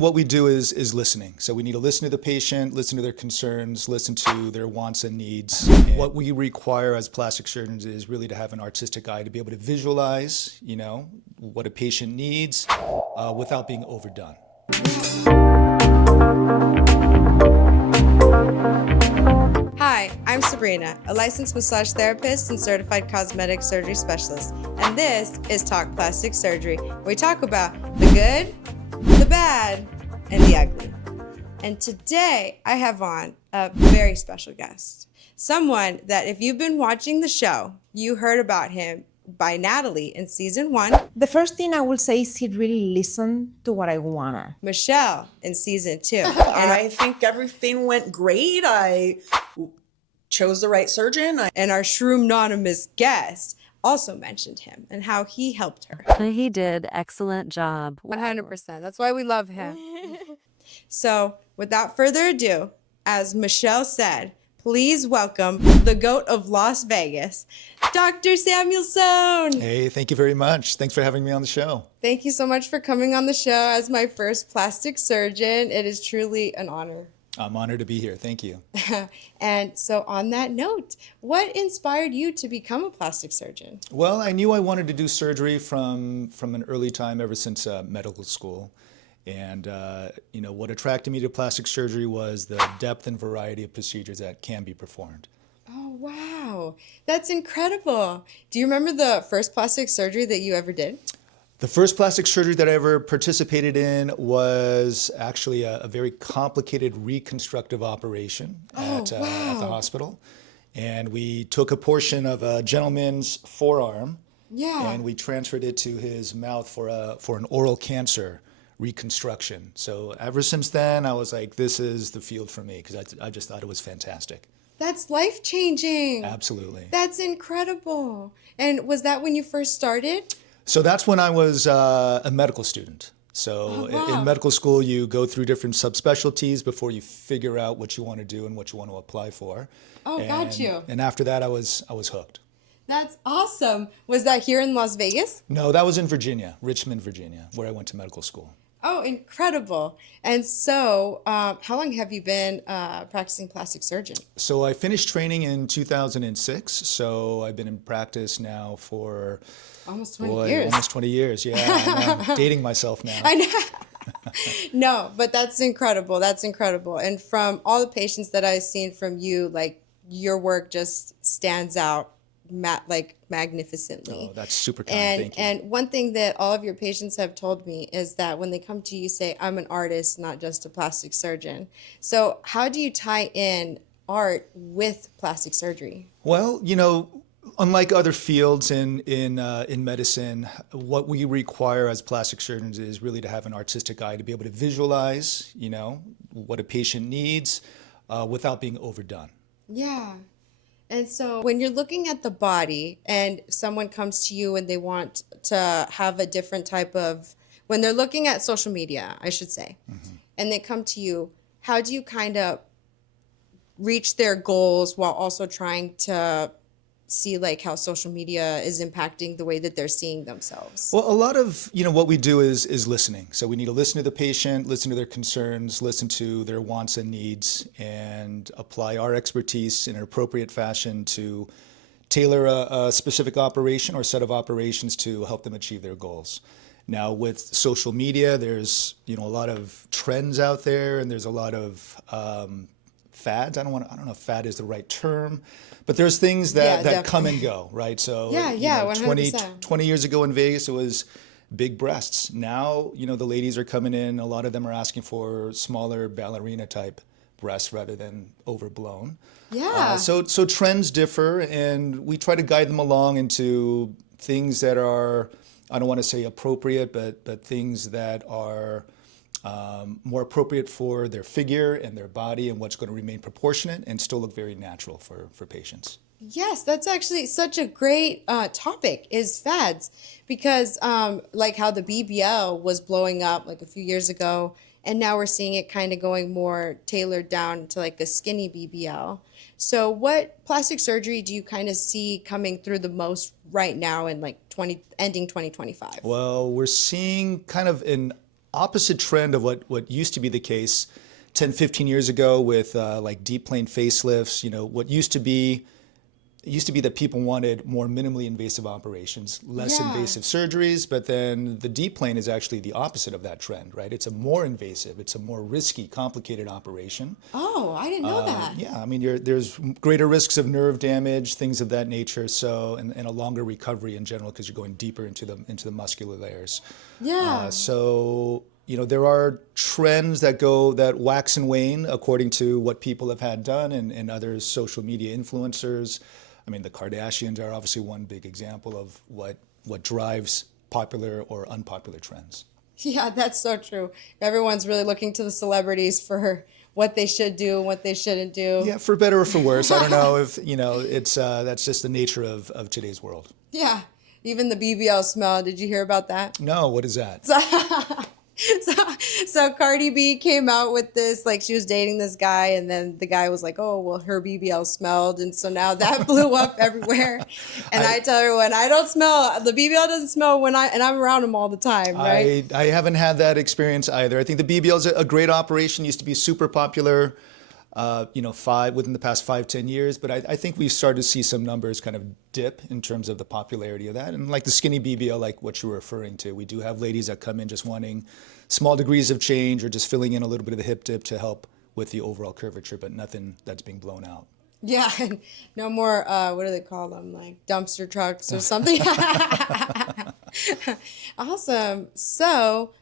What we do is listening. So we need to listen to the patient, listen to their concerns, listen to their wants and needs. And what we require as plastic surgeons is really to have an artistic eye, to be able to visualize, what a patient needs without being overdone. Hi, I'm Sabrina, a licensed massage therapist and certified cosmetic surgery specialist, and this is Talk Plastic Surgery, where we talk about the good, the bad, and the ugly. And today I have on a very special guest, someone that if you've been watching the show, you heard about him by Natalie in season 1. The first thing I will say is he really listened to what I wanted. Michelle in season 2. And I think everything went great. I chose the right surgeon. And our Shroom-nonymous guest also mentioned him and how he helped her. He did excellent job. 100%. That's why we love him. So without further ado, as Michelle said, please welcome the GOAT of Las Vegas, Dr. Samuelson. Hey, thank you very much. Thanks for having me on the show. Thank you so much for coming on the show as my first plastic surgeon. It is truly an honor. I'm honored to be here. Thank you. And so on that note, what inspired you to become a plastic surgeon? Well, I knew I wanted to do surgery from an early time, ever since medical school. And, what attracted me to plastic surgery was the depth and variety of procedures that can be performed. Oh, wow. That's incredible. Do you remember the first plastic surgery that you ever did? The first plastic surgery that I ever participated in was actually a very complicated reconstructive operation at the hospital. And we took a portion of a gentleman's forearm and we transferred it to his mouth for an oral cancer reconstruction. So ever since then, I was like, this is the field for me, because I just thought it was fantastic. That's life-changing. Absolutely. That's incredible. And was that when you first started? So that's when I was a medical student. So in medical school, you go through different subspecialties before you figure out what you want to do and what you want to apply for. Oh, got you. And after that, I was hooked. That's awesome. Was that here in Las Vegas? No, that was in Virginia, Richmond, Virginia, where I went to medical school. Oh, incredible. And so how long have you been practicing plastic surgeon? So I finished training in 2006. So I've been in practice now for almost 20 years. Almost 20 years, yeah. I'm dating myself now. I know. No, but that's incredible. That's incredible. And from all the patients that I've seen from you, like your work just stands out magnificently. Oh, that's super kind. Thank you. And one thing that all of your patients have told me is that when they come to you, say, I'm an artist, not just a plastic surgeon. So how do you tie in art with plastic surgery? Well, unlike other fields in medicine, what we require as plastic surgeons is really to have an artistic eye, to be able to visualize, what a patient needs without being overdone. Yeah. And so when you're looking at the body and someone comes to you and they want to have a different type of, when they're looking at social media, I should say, and they come to you, how do you kind of reach their goals while also trying to see like how social media is impacting the way that they're seeing themselves? Well, a lot of, what we do is listening. So we need to listen to the patient, listen to their concerns, listen to their wants and needs, and apply our expertise in an appropriate fashion to tailor a specific operation or set of operations to help them achieve their goals. Now, with social media, there's, a lot of trends out there, and there's a lot of fads. I don't know if fad is the right term, but there's things that come and go, right? So 100%. 20 years ago in Vegas, it was big breasts. Now, the ladies are coming in, a lot of them are asking for smaller ballerina type breasts rather than overblown. Yeah. So trends differ, and we try to guide them along into things that are, I don't want to say appropriate, but things that are more appropriate for their figure and their body and what's going to remain proportionate and still look very natural for patients. Yes, that's actually such a great topic, is fads, because like how the BBL was blowing up like a few years ago, and now we're seeing it kind of going more tailored down to like a skinny BBL. So what plastic surgery do you kind of see coming through the most right now in like ending 2025? Well, we're seeing kind of an opposite trend of what used to be the case 10, 15 years ago with like deep plane facelifts. What used to be, it used to be that people wanted more minimally invasive operations, less invasive surgeries, but then the deep plane is actually the opposite of that trend, right? It's a more invasive, it's a more risky, complicated operation. Oh, I didn't know that. Yeah, I mean, there's greater risks of nerve damage, things of that nature. So, and a longer recovery in general because you're going deeper into the muscular layers. Yeah. So, there are trends that wax and wane according to what people have had done and other social media influencers. I mean, the Kardashians are obviously one big example of what drives popular or unpopular trends. Yeah, that's so true. Everyone's really looking to the celebrities for what they should do and what they shouldn't do. Yeah, for better or for worse. I don't know if, it's that's just the nature of today's world. Yeah. Even the BBL smell. Did you hear about that? No, what is that? So Cardi B came out with this, like she was dating this guy, and then the guy was like, "Oh, well, her BBL smelled," and so now that blew up everywhere. And I tell her, when I don't smell, the BBL doesn't smell and I'm around him all the time, right? I haven't had that experience either. I think the BBL is a great operation. Used to be super popular, within the past 5-10 years. But I think we've started to see some numbers kind of dip in terms of the popularity of that. And like the skinny BBL, like what you were referring to, we do have ladies that come in just wanting small degrees of change or just filling in a little bit of the hip dip to help with the overall curvature, but nothing that's being blown out. Yeah, and no more, what do they call them? Like dumpster trucks or something. Awesome. So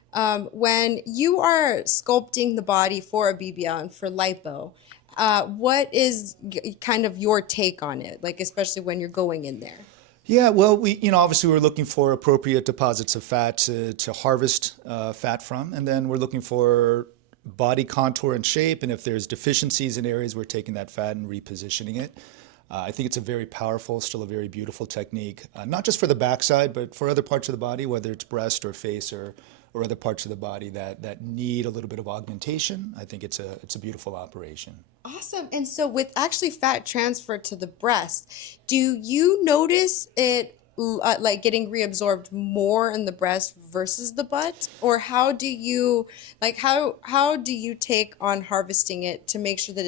when you are sculpting the body for a BBL and for lipo, what is kind of your take on it? Like, especially when you're going in there? Yeah, well, obviously we're looking for appropriate deposits of fat to harvest fat from, and then we're looking for body contour and shape, and if there's deficiencies in areas, we're taking that fat and repositioning it. I think it's a very powerful, still a very beautiful technique, not just for the backside, but for other parts of the body, whether it's breast or face or other parts of the body that need a little bit of augmentation. I think it's a beautiful operation. Awesome. And so with actually fat transfer to the breast, do you notice it like getting reabsorbed more in the breast versus the butt? Or how do you take on harvesting it to make sure that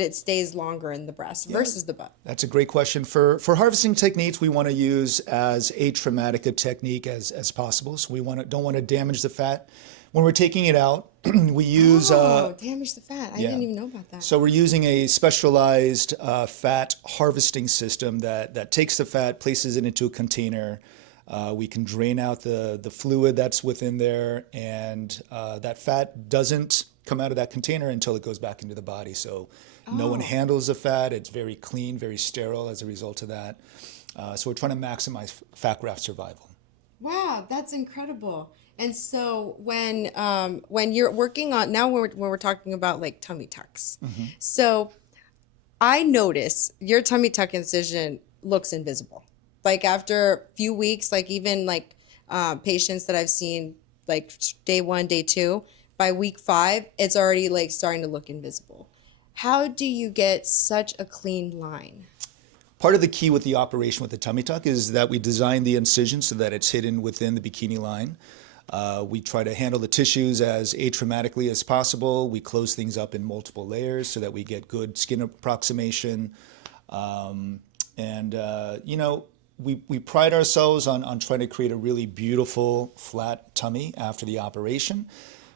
it stays longer in the breast versus the butt? That's a great question. For harvesting techniques, we want to use as atraumatic a technique as possible. So we don't want to damage the fat. When we're taking it out, we use... damage the fat. I didn't even know about that. So we're using a specialized fat harvesting system that takes the fat, places it into a container. We can drain out the fluid that's within there, and that fat doesn't come out of that container until it goes back into the body. So no one handles the fat. It's very clean, very sterile as a result of that. So we're trying to maximize fat graft survival. Wow, that's incredible. And so when you're working on, now when we're talking about like tummy tucks, so I notice your tummy tuck incision looks invisible. Like after a few weeks, like even like patients that I've seen like day 1, day 2, by week 5, it's already like starting to look invisible. How do you get such a clean line? Part of the key with the operation with the tummy tuck is that we design the incision so that it's hidden within the bikini line. We try to handle the tissues as atraumatically as possible. We close things up in multiple layers so that we get good skin approximation. We pride ourselves on trying to create a really beautiful flat tummy after the operation.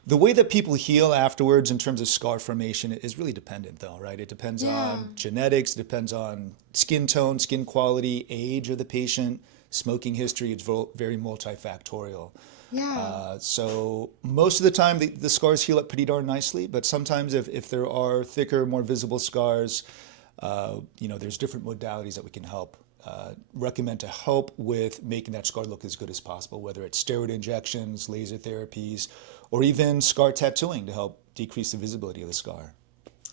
The way that people heal afterwards in terms of scar formation is really dependent though, right? It depends on genetics, it depends on skin tone, skin quality, age of the patient, smoking history. It's very multifactorial. Yeah. So most of the time the scars heal up pretty darn nicely, but sometimes if there are thicker, more visible scars, there's different modalities that we can recommend to help with making that scar look as good as possible, whether it's steroid injections, laser therapies, or even scar tattooing to help decrease the visibility of the scar.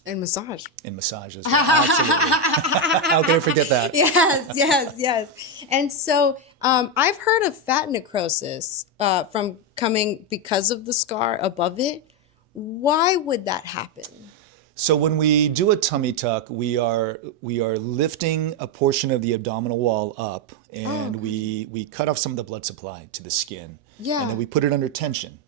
And massage. And massage as well, absolutely. How can I forget that? Yes. And so I've heard of fat necrosis from coming because of the scar above it. Why would that happen? So when we do a tummy tuck, we are lifting a portion of the abdominal wall up, and we cut off some of the blood supply to the skin. Yeah. And then we put it under tension.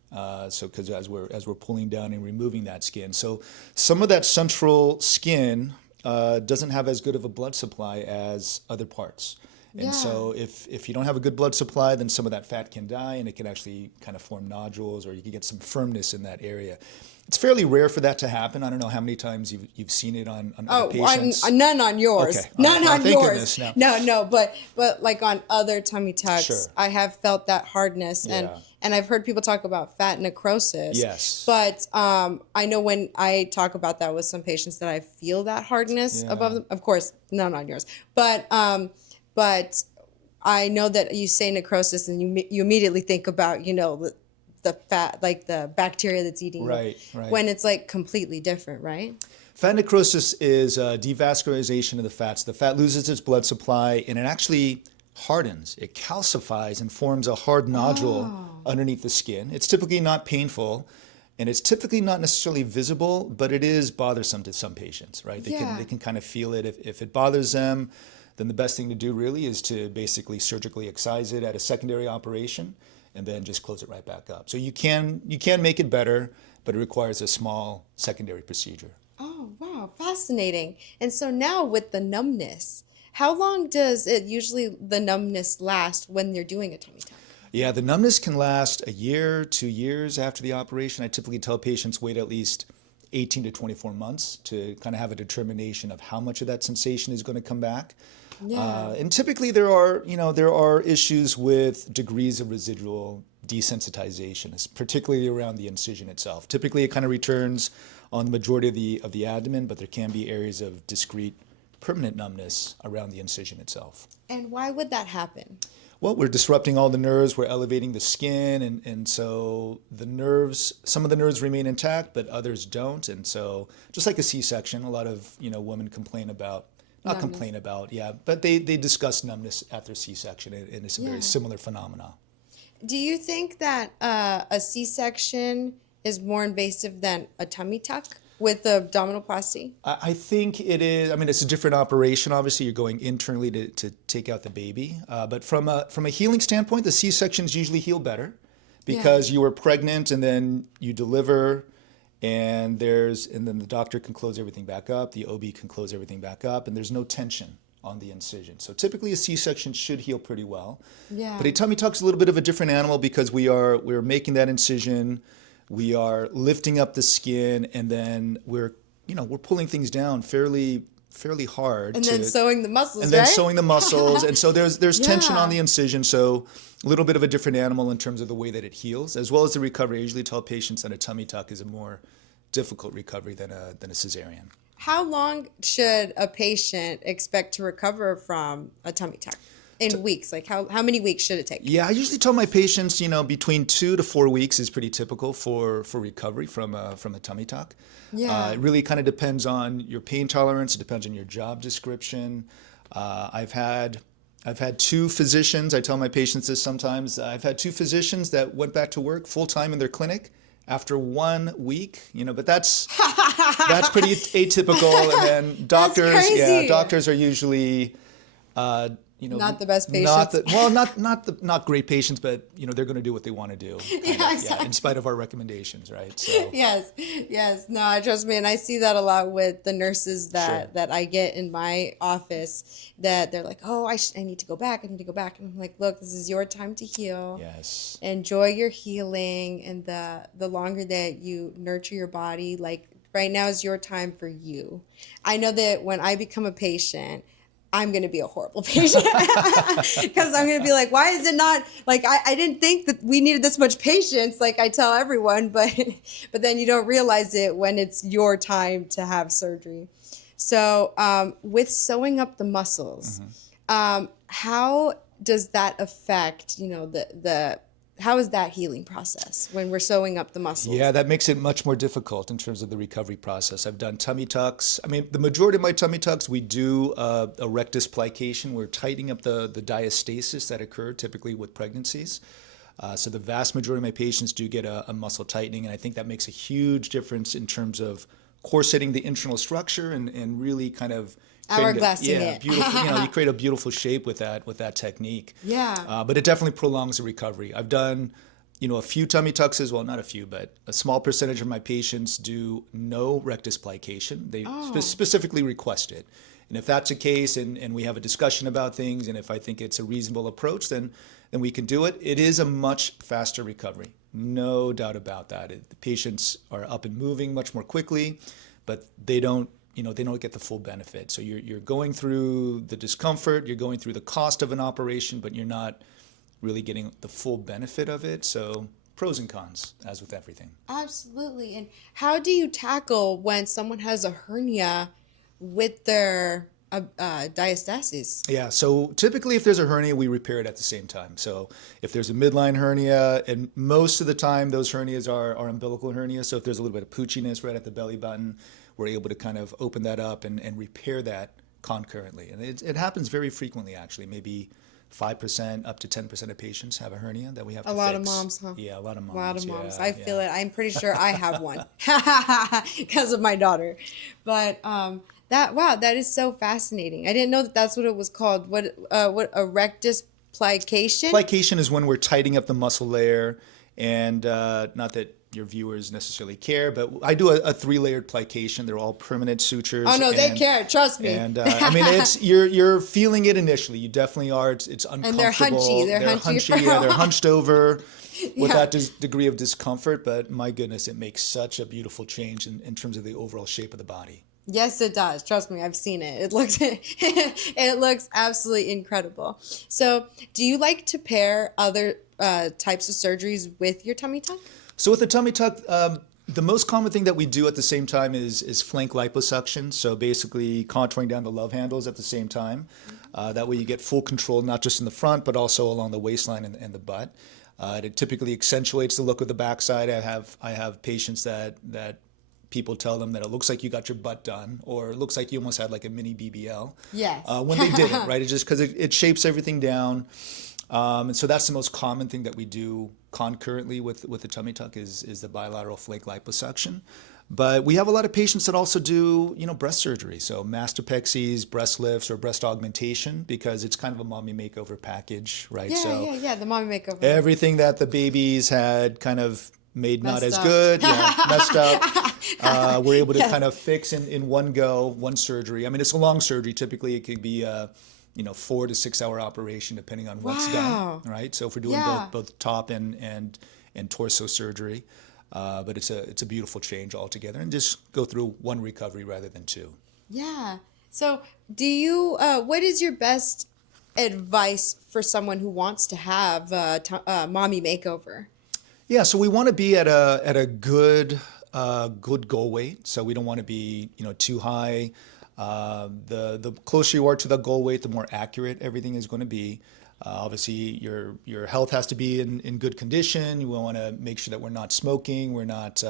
So because as we're pulling down and removing that skin, so some of that central skin doesn't have as good of a blood supply as other parts. And so if you don't have a good blood supply, then some of that fat can die and it can actually kind of form nodules, or you can get some firmness in that area. It's fairly rare for that to happen. I don't know how many times you've seen it on other patients. None on yours. Okay. None Well, on thank yours. goodness, No, but like on other tummy tucks, Sure. I have felt that hardness, Yeah. and I've heard people talk about fat necrosis. Yes. But I know when I talk about that with some patients that I feel that hardness above them. Of course, none on yours. But I know that you say necrosis, and you immediately think about the fat, like the bacteria that's eating you. Right. When it's like completely different, right? Fat necrosis is devascularization of the fats. The fat loses its blood supply and it actually hardens. It calcifies and forms a hard nodule underneath the skin. It's typically not painful and it's typically not necessarily visible, but it is bothersome to some patients, right? They can kind of feel it. If it bothers them, then the best thing to do really is to basically surgically excise it at a secondary operation and then just close it right back up. So you can make it better, but it requires a small secondary procedure. Oh, wow, fascinating. And so now with the numbness, how long does the numbness last when you're doing a tummy tuck? Yeah, the numbness can last a year, 2 years after the operation. I typically tell patients wait at least 18 to 24 months to kind of have a determination of how much of that sensation is going to come back. And typically there are issues with degrees of residual desensitization, particularly around the incision itself. Typically it kind of returns on the majority of the abdomen, but there can be areas of discrete permanent numbness around the incision itself. And why would that happen? Well, we're disrupting all the nerves, we're elevating the skin, and so some of the nerves remain intact, but others don't. And so just like a C-section, a lot of women complain about, but they discuss numbness after C-section, and it's a very similar phenomena. Do you think that a C-section is more invasive than a tummy tuck with the abdominoplasty? I think it is. I mean, it's a different operation. Obviously, you're going internally to take out the baby. But from a healing standpoint, the C-sections usually heal better because you were pregnant and then you deliver, and then the doctor can close everything back up. The OB can close everything back up, and there's no tension on the incision. So typically a C-section should heal pretty well. Yeah. But a tummy tuck's a little bit of a different animal because we're making that incision, we are lifting up the skin, and then we're pulling things down fairly hard. And then sewing the muscles, and then sewing the muscles. And so there's tension on the incision. So a little bit of a different animal in terms of the way that it heals, as well as the recovery. I usually tell patients that a tummy tuck is a more difficult recovery than a cesarean. How long should a patient expect to recover from a tummy tuck? In weeks, like how many weeks should it take? Yeah, I usually tell my patients, between 2 to 4 weeks is pretty typical for recovery from a tummy tuck. Yeah. It really kind of depends on your pain tolerance. It depends on your job description. I've had 2 physicians. I tell my patients this sometimes. I've had 2 physicians that went back to work full time in their clinic after 1 week. But that's pretty atypical. And then doctors are usually. Not the best patients. Not great patients, but they're going to do what they want to do. Exactly. In spite of our recommendations, right? So. Yes. No, trust me, and I see that a lot with the nurses that I get in my office. That they're like, "Oh, I need to go back. I need to go back," and I'm like, "Look, this is your time to heal. Yes. Enjoy your healing, and the longer that you nurture your body, like right now is your time for you. I know that when I become a patient, I'm going to be a horrible patient because I'm going to be like, why is it not like, I didn't think that we needed this much patience. Like I tell everyone, but then you don't realize it when it's your time to have surgery. So with sewing up the muscles, how does that affect, how is that healing process when we're sewing up the muscles? Yeah, that makes it much more difficult in terms of the recovery process. I've done tummy tucks. I mean, the majority of my tummy tucks, we do a rectus plication. We're tightening up the diastasis that occur typically with pregnancies. So the vast majority of my patients do get a muscle tightening, and I think that makes a huge difference in terms of corseting the internal structure and really kind of hourglassing it. Beautiful. You create a beautiful shape with that technique. Yeah. But it definitely prolongs the recovery. I've done a few tummy tucks as well, not a few, but a small percentage of my patients do no rectus plication. They specifically request it. And if that's the case, and we have a discussion about things, and if I think it's a reasonable approach, then we can do it. It is a much faster recovery, no doubt about that. The patients are up and moving much more quickly, but they don't get the full benefit. So you're going through the discomfort, you're going through the cost of an operation, but you're not really getting the full benefit of it. So pros and cons, as with everything. Absolutely. And how do you tackle when someone has a hernia with their diastasis? Yeah, so typically if there's a hernia, we repair it at the same time. So if there's a midline hernia, and most of the time those hernias are umbilical hernias, so if there's a little bit of poochiness right at the belly button, we're able to kind of open that up and repair that concurrently. And it happens very frequently, actually. Maybe 5% up to 10% of patients have a hernia that we have to fix. A lot of moms, huh? Yeah, a lot of moms. A lot of moms. Yeah, I feel it. I'm pretty sure I have one because of my daughter. But that is so fascinating. I didn't know that's what it was called. What a rectus plication? Plication is when we're tightening up the muscle layer, and not that your viewers necessarily care, but I do a 3-layered plication. They're all permanent sutures. Oh no, they care. Trust me. And I mean, it's you're feeling it initially. You definitely are. It's uncomfortable. And they're hunchy. They're hunchy. Yeah, they're hunched over with Yeah. that degree of discomfort. But my goodness, it makes such a beautiful change in terms of the overall shape of the body. Yes, it does. Trust me, I've seen it. It looks absolutely incredible. So, do you like to pair other types of surgeries with your tummy tuck? So with the tummy tuck, the most common thing that we do at the same time is flank liposuction. So basically contouring down the love handles at the same time. That way you get full control, not just in the front, but also along the waistline and the butt. It typically accentuates the look of the backside. I have patients that people tell them that it looks like you got your butt done, or it looks like you almost had like a mini BBL. Yes. When they didn't, right? It's just because it shapes everything down. And so that's the most common thing that we do concurrently with the tummy tuck is the bilateral flank liposuction. But we have a lot of patients that also do, breast surgery. So mastopexies, breast lifts, or breast augmentation, because it's kind of a mommy makeover package, right? Yeah, the mommy makeover. Everything that the babies had kind of made not Messed as up. good, messed up. We're able to kind of fix in one go, one surgery. I mean, it's a long surgery. Typically, it could be a 4 to 6 hour operation, depending on what's done, right? So if we're doing both top and torso surgery, but it's a beautiful change altogether, and just go through one recovery rather than two. Yeah. So, do you? What is your best advice for someone who wants to have a mommy makeover? Yeah, so we want to be at a good goal weight. So we don't want to be too high. The closer you are to the goal weight, the more accurate everything is going to be. Obviously, your health has to be in good condition. You want to make sure that we're not smoking. We're not.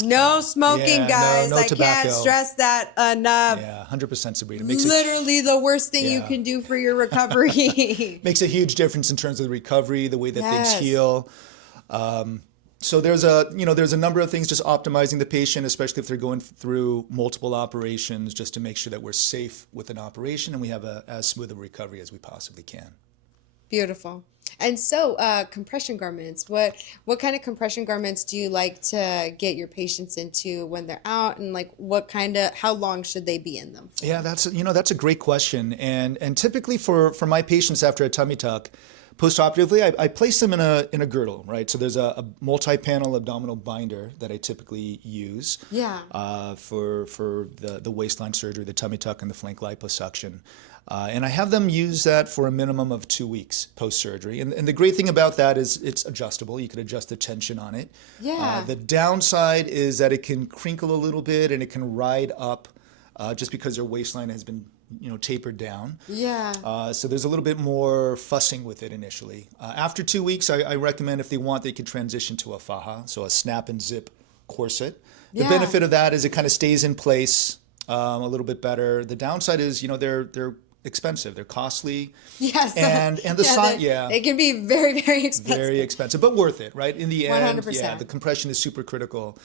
No smoking, guys. no I tobacco. can't stress that enough. Yeah, 100% Sabrina. Literally the worst thing you can do for your recovery. Makes a huge difference in terms of the recovery, the way that things Yes. heal. So there's a number of things, just optimizing the patient, especially if they're going through multiple operations, just to make sure that we're safe with an operation and we have as smooth a recovery as we possibly can. Beautiful. And so, compression garments. What kind of compression garments do you like to get your patients into when they're out, and like how long should they be in them for? Yeah, that's a great question. And typically for my patients after a tummy tuck, post-operatively, I place them in a girdle, right? So there's a multi-panel abdominal binder that I typically use for the waistline surgery, the tummy tuck, and the flank liposuction. And I have them use that for a minimum of 2 weeks post-surgery. And the great thing about that is it's adjustable. You can adjust the tension on it. Yeah. The downside is that it can crinkle a little bit and it can ride up just because their waistline has been tapered down. Yeah. So there's a little bit more fussing with it initially. After 2 weeks, I recommend if they want, they could transition to a faja, so a snap and zip corset. The benefit of that is it kind of stays in place a little bit better. The downside is, they're expensive. They're costly. Yes. And the sign, It can be very, very expensive. Very expensive, but worth it, right? In the end, 100%. the compression is super critical.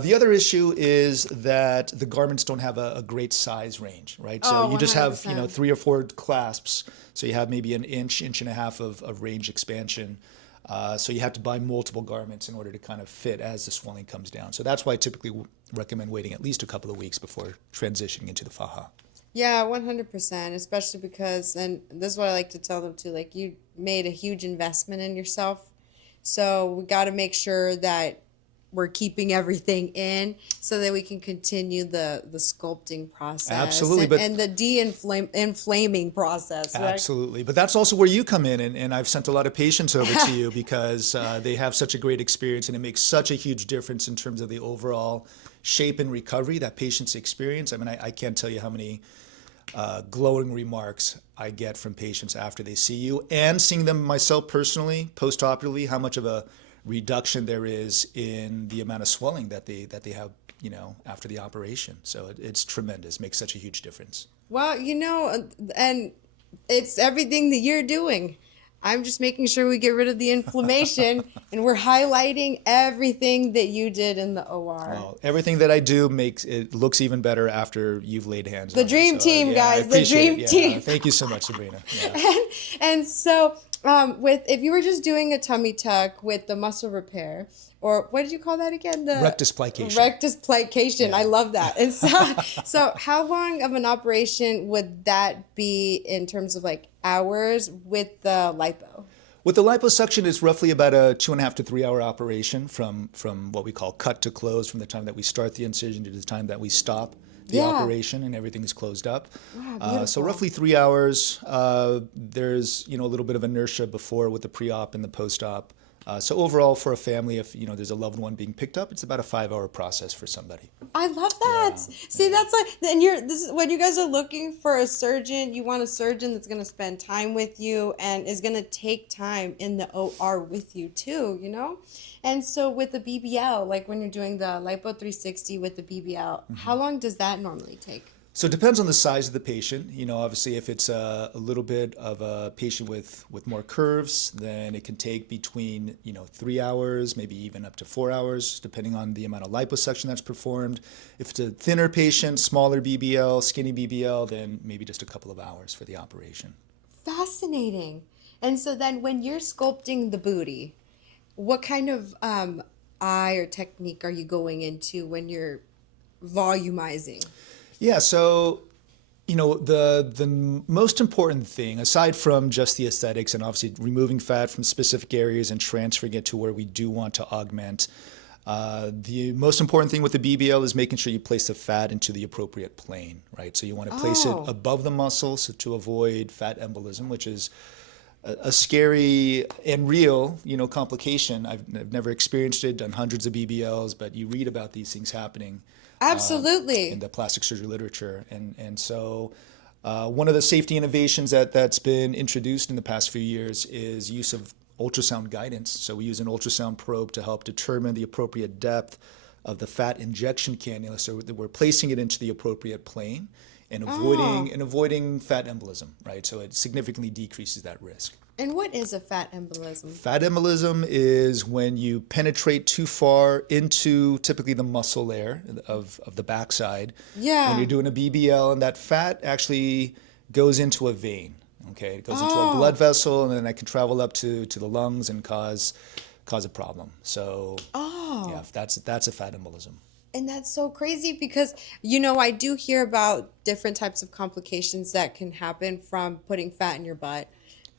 The other issue is that the garments don't have a great size range, right? So you just have 100%. 3 or 4 clasps. So you have maybe an inch and a half of range expansion. So you have to buy multiple garments in order to kind of fit as the swelling comes down. So that's why I typically recommend waiting at least a couple of weeks before transitioning into the faja. Yeah, 100%, especially because, and this is what I like to tell them too, like you made a huge investment in yourself. So we got to make sure that we're keeping everything in so that we can continue the sculpting process. Absolutely, and, but and the inflaming process, right? absolutely. But that's also where you come in. And I've sent a lot of patients over to you because they have such a great experience, and it makes such a huge difference in terms of the overall shape and recovery that patients experience. I mean, I can't tell you how many glowing remarks I get from patients after they see you, and seeing them myself personally, post-operatively, how much of a reduction there is in the amount of swelling that they have, after the operation. So it's tremendous. Makes such a huge difference. Well, and it's everything that you're doing. I'm just making sure we get rid of the inflammation, and we're highlighting everything that you did in the OR. Well, everything that I do makes it looks even better after you've laid hands on The me. dream team, I guys, the appreciate dream it. team. Thank you so much, Sabrina. Yeah. And so, if you were just doing a tummy tuck with the muscle repair, or what did you call that again? The Rectus plication. Rectus plication. Yeah. I love that. And so how long of an operation would that be in terms of like hours with the lipo? With the liposuction, it's roughly about a 2.5 to 3 hour operation from what we call cut to close, from the time that we start the incision to the time that we stop the operation and everything is closed up. Wow, So roughly 3 hours. There's a little bit of inertia before with the pre-op and the post-op. So overall, for a family, if there's a loved one being picked up, it's about a 5-hour process for somebody. I love that. See, that's like, and this is when you guys are looking for a surgeon. You want a surgeon that's going to spend time with you and is going to take time in the OR with you too. And so with the BBL, like when you're doing the Lipo 360 with the BBL, how long does that normally take? So it depends on the size of the patient. Obviously, if it's a little bit of a patient with more curves, then it can take between 3 hours, maybe even up to 4 hours, depending on the amount of liposuction that's performed. If it's a thinner patient, smaller BBL, skinny BBL, then maybe just a couple of hours for the operation. Fascinating. And so then when you're sculpting the booty, what kind of eye or technique are you going into when you're volumizing? Yeah, so the most important thing, aside from just the aesthetics and obviously removing fat from specific areas and transferring it to where we do want to augment, the most important thing with the BBL is making sure you place the fat into the appropriate plane, right? So you want to place it above the muscle so to avoid fat embolism, which is a scary and real, complication. I've never experienced it, done hundreds of BBLs, but you read about these things happening. Absolutely. In the plastic surgery literature. And so one of the safety innovations that's been introduced in the past few years is use of ultrasound guidance. So we use an ultrasound probe to help determine the appropriate depth of the fat injection cannula, so that we're placing it into the appropriate plane and avoiding fat embolism, right? So it significantly decreases that risk. And what is a fat embolism? Fat embolism is when you penetrate too far into typically the muscle layer of the backside. Yeah. When you're doing a BBL, and that fat actually goes into a vein. Okay, it goes into a blood vessel, and then that can travel up to the lungs and cause a problem. So yeah, that's a fat embolism. And that's so crazy because, I do hear about different types of complications that can happen from putting fat in your butt,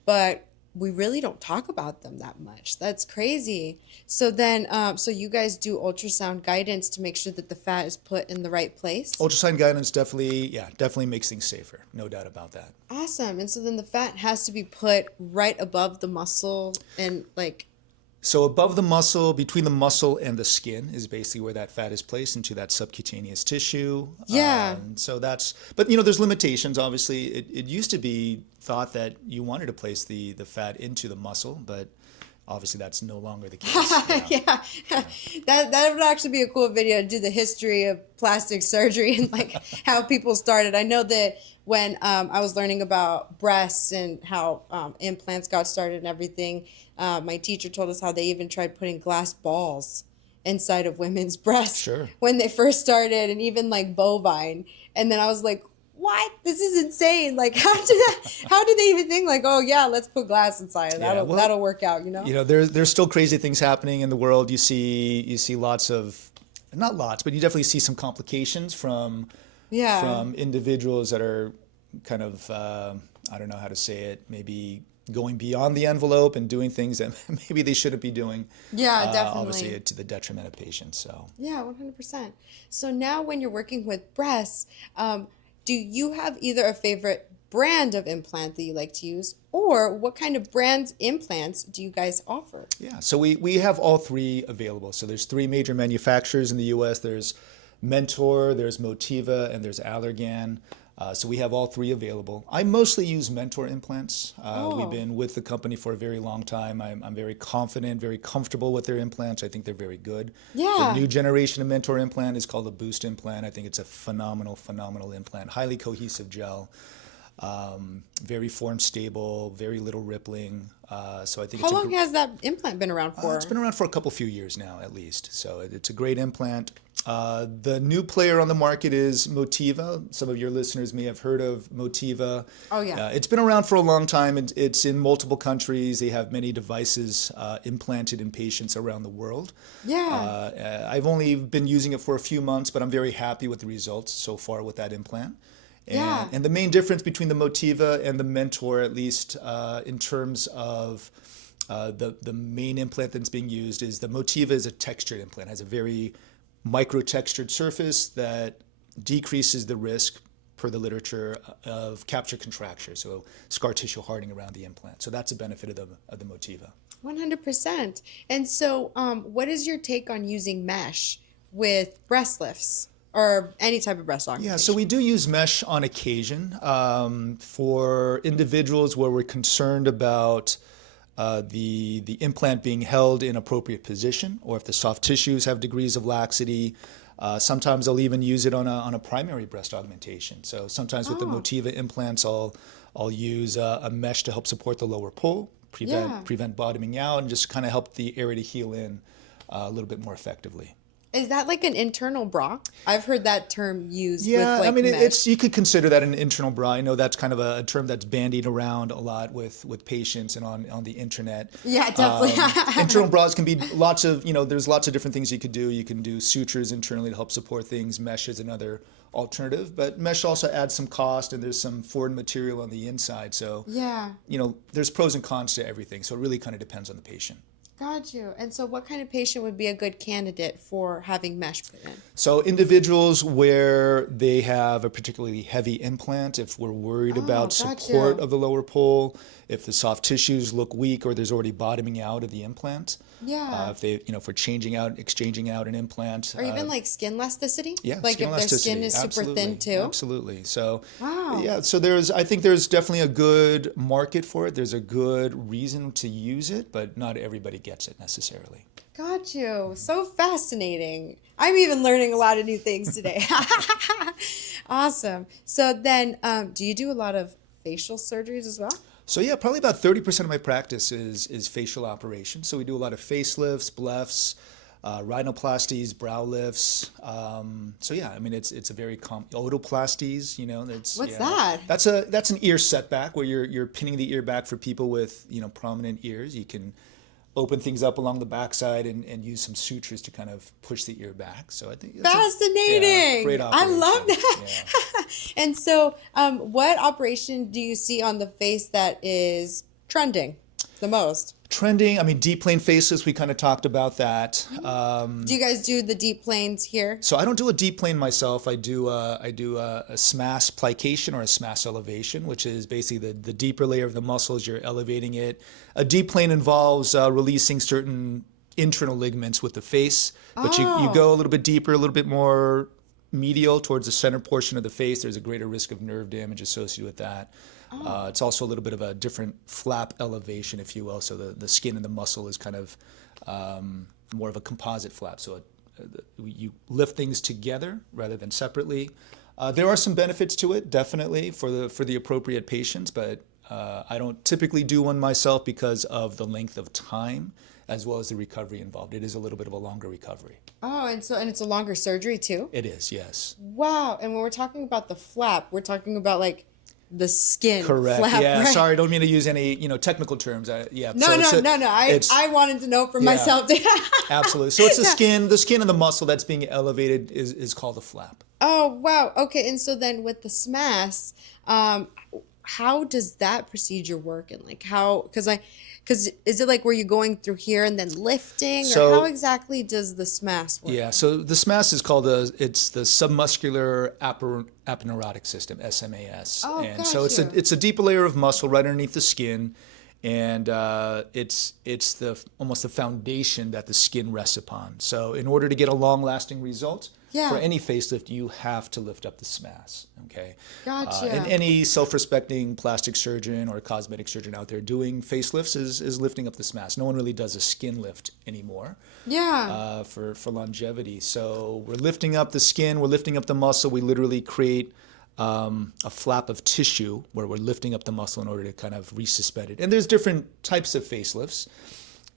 but we really don't talk about them that much. That's crazy. So then, so you guys do ultrasound guidance to make sure that the fat is put in the right place? Ultrasound guidance definitely makes things safer. No doubt about that. Awesome. And so then the fat has to be put right above the muscle and So above the muscle, between the muscle and the skin is basically where that fat is placed into that subcutaneous tissue. Yeah. So but there's limitations. Obviously, it used to be thought that you wanted to place the fat into the muscle, but obviously that's no longer the case. Yeah. That would actually be a cool video to do the history of plastic surgery and how people started. I know that when I was learning about breasts and how implants got started and everything, my teacher told us how they even tried putting glass balls inside of women's breasts Sure. when they first started, and even bovine. And then I was like, what? This is insane. Like, how did they even think like, oh yeah, let's put glass inside. That'll work out, you know? You know, there's still crazy things happening in the world. You see lots of, not lots, but you definitely see some complications from individuals that are kind of, I don't know how to say it, maybe going beyond the envelope and doing things that maybe they shouldn't be doing. Yeah, definitely. Obviously to the detriment of patients. So yeah, 100%. So now when you're working with breasts, do you have either a favorite brand of implant that you like to use, or what kind of brand implants do you guys offer? yeah, so we have all three available. So there's three major manufacturers in the U.S. There's Mentor, there's Motiva, and there's Allergan. So we have all three available. I mostly use Mentor implants. We've been with the company for a very long time. I'm very confident, very comfortable with their implants. I think they're very good. Yeah. The new generation of Mentor implant is called a Boost implant. I think it's a phenomenal implant. Highly cohesive gel. Very form stable, very little rippling. So I think How long has that implant been around for? it's been around for a few years now, at least. So it's a great implant. The new player on the market is Motiva. Some of your listeners may have heard of Motiva. Oh, yeah. It's been around for a long time. It's in multiple countries. They have many devices implanted in patients around the world. Yeah. I've only been using it for a few months, but I'm very happy with the results so far with that implant. And the main difference between the Motiva and the Mentor, at least in terms of the main implant that's being used, is the Motiva is a textured implant, has a very micro-textured surface that decreases the risk, per the literature, of capture contracture, so scar tissue hardening around the implant. So that's a benefit of the Motiva. 100%. And so what is your take on using mesh with breast lifts? Or any type of breast augmentation? Yeah, so we do use mesh on occasion for individuals where we're concerned about the implant being held in appropriate position, or if the soft tissues have degrees of laxity. Sometimes I'll even use it on a primary breast augmentation. So sometimes with the Motiva implants, I'll use a mesh to help support the lower pull, prevent bottoming out, and just kind of help the area to heal in a little bit more effectively. Is that like an internal bra? I've heard that term used Yeah, with like I mean, mesh. you could consider that an internal bra. I know that's kind of a term that's bandied around a lot with patients and on the internet. Yeah, definitely. Internal bras can be there's lots of different things you could do. You can do sutures internally to help support things. Mesh is another alternative, but mesh also adds some cost, and there's some foreign material on the inside. So, Yeah. There's pros and cons to everything. So it really kind of depends on the patient. Got you. And so what kind of patient would be a good candidate for having mesh put in? So individuals where they have a particularly heavy implant, if we're worried about support of the lower pole, if the soft tissues look weak or there's already bottoming out of the implant. Yeah. If we're exchanging out an implant. Or even like skin elasticity? Yeah, like skin if their skin elasticity. is super thin Absolutely. too? Absolutely. So, Wow. yeah, so I think there's definitely a good market for it. There's a good reason to use it, but not everybody gets it necessarily. Got you. So fascinating. I'm even learning a lot of new things today. Awesome. So then, do you do a lot of facial surgeries as well? So yeah, probably about 30% of my practice is facial operations. So we do a lot of facelifts, blephs, rhinoplasties, brow lifts. So yeah, I mean it's a very otoplasties. What's that? That's an ear setback where you're pinning the ear back for people with prominent ears. You can open things up along the backside and use some sutures to kind of push the ear back. So I think that's fascinating. Great I operation. love that. Yeah. And so, what operation do you see on the face that is trending the most? Trending, I mean, deep plane facelifts, we kind of talked about that. Do you guys do the deep planes here? So I don't do a deep plane myself. I do a SMAS plication or a SMAS elevation, which is basically the deeper layer of the muscles. You're elevating it. A deep plane involves releasing certain internal ligaments with the face, but you go a little bit deeper, a little bit more medial towards the center portion of the face. There's a greater risk of nerve damage associated with that. It's also a little bit of a different flap elevation, if you will. So the skin and the muscle is kind of more of a composite flap. So you lift things together rather than separately. There are some benefits to it, definitely, for the appropriate patients, but I don't typically do one myself because of the length of time as well as the recovery involved. It is a little bit of a longer recovery. Oh, and it's a longer surgery too? It is, yes. Wow. And when we're talking about the flap, we're talking about like the skin Correct. flap, Yeah. right? Sorry, I don't mean to use any technical terms. Yeah. No. I wanted to know for Yeah. myself. Absolutely. So it's the skin and the muscle that's being elevated is called a flap. Oh, wow. Okay. And so then with the SMAS, how does that procedure work? And like because is it like where you're going through here and then lifting, So- or how exactly does the SMAS work? Yeah. So the SMAS is called it's the submuscular aponeurotic system, SMAS. Oh, and so gotcha. it's a deeper layer of muscle right underneath the skin, and it's almost the foundation that the skin rests upon. So in order to get a long-lasting result Yeah. for any facelift, you have to lift up the SMAS. Okay. Gotcha. And any self-respecting plastic surgeon or cosmetic surgeon out there doing facelifts is lifting up the SMAS. No one really does a skin lift anymore. Yeah. For longevity. So we're lifting up the skin, we're lifting up the muscle. We literally create a flap of tissue where we're lifting up the muscle in order to kind of resuspend it. And there's different types of facelifts.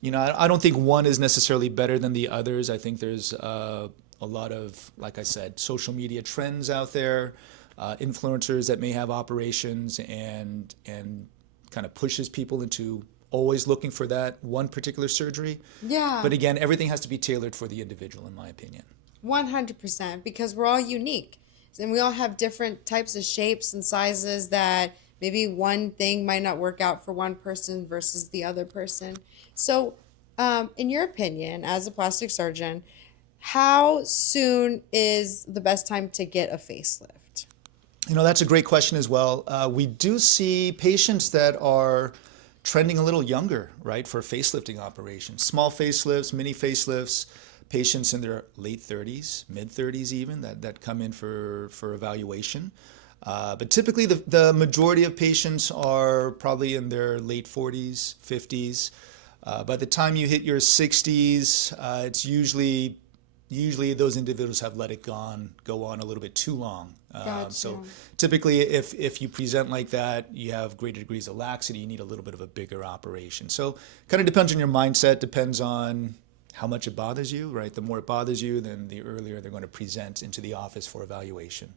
I don't think one is necessarily better than the others. I think there's a lot of, like I said, social media trends out there, influencers that may have operations and kind of pushes people into always looking for that one particular surgery. Yeah. But again, everything has to be tailored for the individual, in my opinion. 100%, because we're all unique and we all have different types of shapes and sizes that maybe one thing might not work out for one person versus the other person. So, in your opinion, as a plastic surgeon, how soon is the best time to get a facelift? That's a great question as well. We do see patients that are trending a little younger, right, for facelifting operations. Small facelifts, mini facelifts, patients in their late 30s, mid 30s even, that come in for evaluation. But typically the majority of patients are probably in their late 40s, 50s. By the time you hit your 60s, it's usually those individuals have let it go on a little bit too long. Gotcha. So typically if you present like that, you have greater degrees of laxity, you need a little bit of a bigger operation. So kind of depends on your mindset, depends on how much it bothers you, right? The more it bothers you, then the earlier they're going to present into the office for evaluation.